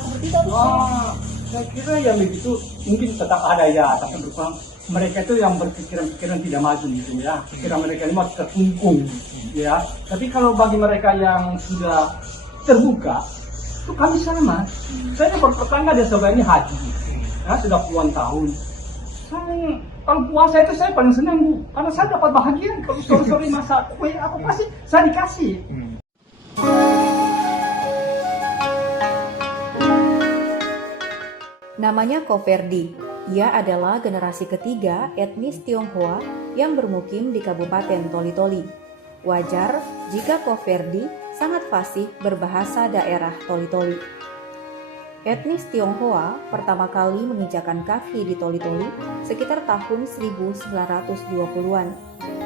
seperti itu harusnya? Saya kira yang begitu mungkin tetap ada ya, tapi berkurang. Mereka itu yang berpikiran tidak maju gitu ya. Pikiran mereka ini masih terkungkung ya. Tapi kalau bagi mereka yang sudah terbuka, itu kami sama. Saya bertetangga di sebelah ini haji, ya, sudah puluhan tahun. Saya, kalau puasa itu saya paling senang Bu, karena saya dapat bahagia. Kalau sore-sore masak kue apa pasti saya dikasih. Namanya Koferdi. Ia adalah generasi ketiga etnis Tionghoa yang bermukim di Kabupaten Toli-Toli. Wajar jika Koferdi sangat fasih berbahasa daerah Toli-Toli. Etnis Tionghoa pertama kali menginjakan kaki di Toli-Toli sekitar tahun 1920-an.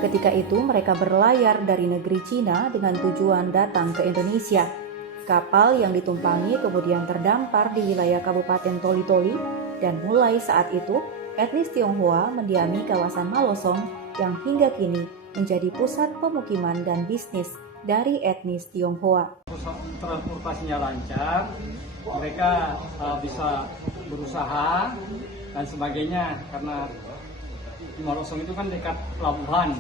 Ketika itu mereka berlayar dari negeri Cina dengan tujuan datang ke Indonesia. Kapal yang ditumpangi kemudian terdampar di wilayah Kabupaten Toli-Toli dan mulai saat itu etnis Tionghoa mendiami kawasan Malosong yang hingga kini menjadi pusat pemukiman dan bisnis dari etnis Tionghoa. Transportasinya lancar, mereka bisa berusaha dan sebagainya karena di Malosong itu kan dekat pelabuhan.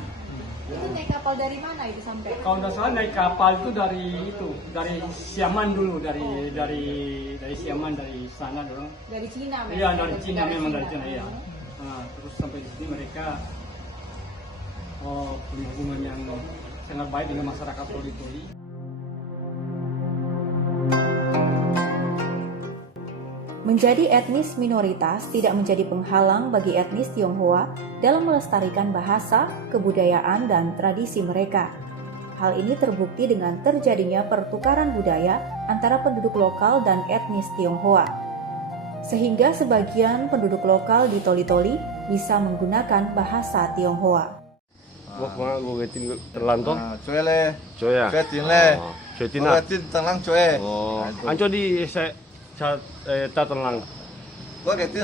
Itu naik kapal dari mana itu sampai? Kalau tidak salah naik kapal itu dari Siaman dulu, dari Siaman, dari sana dulu. Dari Cina memang? Iya, dari Cina memang dari Cina ya. Nah, terus sampai di sini mereka punya hubungan yang sangat baik dengan masyarakat Toli-Toli. Menjadi etnis minoritas tidak menjadi penghalang bagi etnis Tionghoa dalam melestarikan bahasa, kebudayaan, dan tradisi mereka. Hal ini terbukti dengan terjadinya pertukaran budaya antara penduduk lokal dan etnis Tionghoa. Sehingga sebagian penduduk lokal di Toli-Toli bisa menggunakan bahasa Tionghoa. terlantong Cuy le, cuy ya cuy tin le, cuy tina cuy tin tenang cuy. oh anco di ta tenlang Gua ketin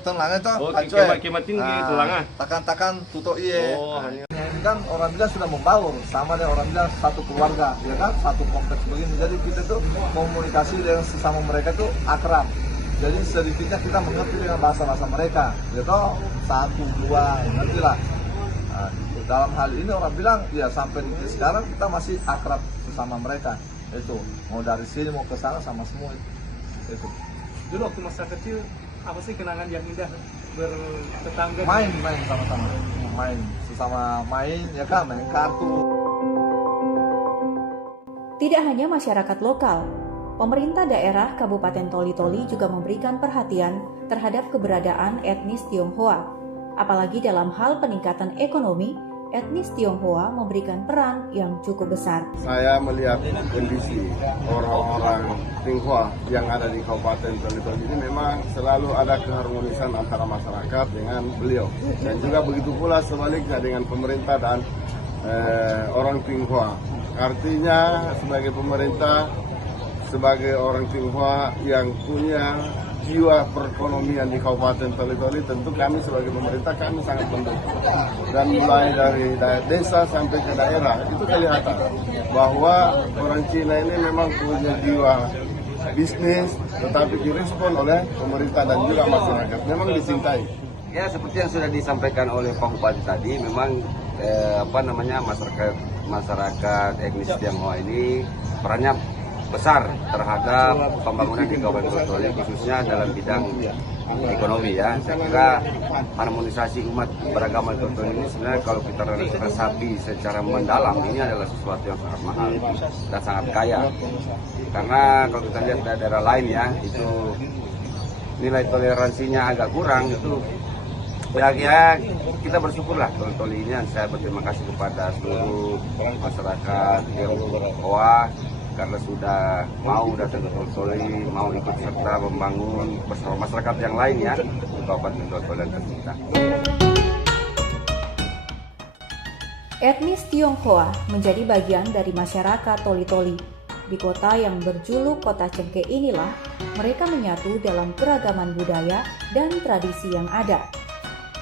tenang itu oh cuy. kematin di telang ah Takan tutup iye. oh hanya Ini kan orang bilang sudah membaur sama dengan orang bilang satu keluarga, ya kan, satu kompleks begini. Jadi kita tuh komunikasi dengan sesama mereka tuh akrab. Jadi sedikitnya kita mengerti dengan bahasa mereka, ya toh satu dua, ngerti lah. Nah, dalam hal ini orang bilang ya sampai sekarang kita masih akrab sesama mereka. Itu mau dari sini mau ke sana sama semua itu. Dulu waktu masa kecil, apa sih kenangan yang indah bertetangga? Main sama-sama, main sesama main ya kan, main kartu. Tidak hanya masyarakat lokal, pemerintah daerah Kabupaten Toli-Toli juga memberikan perhatian terhadap keberadaan etnis Tionghoa. Apalagi dalam hal peningkatan ekonomi, etnis Tionghoa memberikan peran yang cukup besar. saya melihat kondisi orang-orang Tionghoa yang ada di Kabupaten Toli-Toli ini memang selalu ada keharmonisan antara masyarakat dengan beliau dan juga begitu pula sebaliknya dengan pemerintah dan orang Tionghoa. Artinya sebagai pemerintah, sebagai orang Tionghoa yang punya jiwa perekonomian di Kabupaten Toli-Toli, tentu kami sebagai pemerintah kami sangat mendukung. Dan mulai dari desa sampai ke daerah itu kelihatan bahwa orang Cina ini memang punya jiwa bisnis, tetapi direspon oleh pemerintah dan juga masyarakat. Memang dicintai. Ya seperti yang sudah disampaikan oleh Pak Bupati tadi, memang masyarakat etnis Tionghoa ini perannya besar terhadap pembangunan di Kabupaten Toli-Toli, khususnya dalam bidang ekonomi ya. Saya kira harmonisasi umat beragama di Toli-Toli ini sebenarnya kalau kita resapi secara mendalam ini adalah sesuatu yang sangat mahal dan sangat kaya. Karena kalau kita lihat daerah lain ya, itu nilai toleransinya agak kurang, itu ya kita bersyukurlah Toli-Toli ini. Saya berterima kasih kepada seluruh masyarakat Tionghoa karena sudah mau datang ke Toli-Toli, mau ikut serta membangun bersama masyarakat yang lain ya di Kabupaten Toli-Toli dan tercinta. Etnis Tionghoa menjadi bagian dari masyarakat Toli-Toli. Di kota yang berjuluk Kota Cengkeh inilah mereka menyatu dalam keragaman budaya dan tradisi yang ada.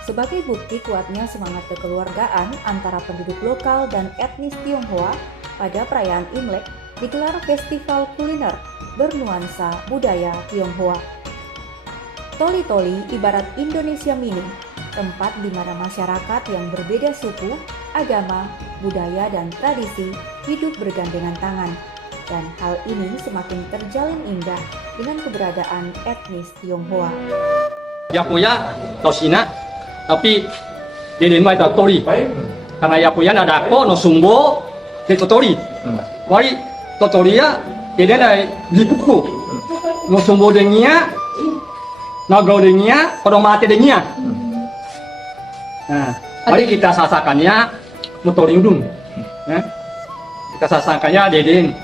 Sebagai bukti kuatnya semangat kekeluargaan antara penduduk lokal dan etnis Tionghoa pada perayaan Imlek, digelar festival kuliner bernuansa budaya Tionghoa. Toli-toli ibarat Indonesia Mini, tempat di mana masyarakat yang berbeda suku, agama, budaya, dan tradisi hidup bergandengan tangan. Dan hal ini semakin terjalin indah dengan keberadaan etnis Tionghoa. Ya punya tosina, tapi di rumah itu tori. Karena ya punya ada ko no sumbo di tori. Wari tori ya, dia ada di buku. No sumbo dengnya, nago dengnya, pada mati dengnya. Nah, mari kita sasakannya motori udung. Kita sasakannya deden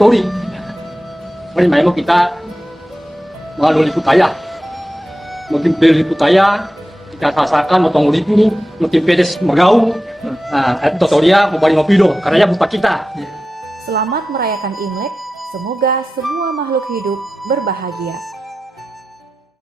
tori. Mari mau kita melalui putaya. Mungkin beli putaya, kita rasakan motong ribu, mungkin pedes megau. Nah, itu tutorial mau balik mobido, karena buta kita. Selamat merayakan Imlek, semoga semua makhluk hidup berbahagia.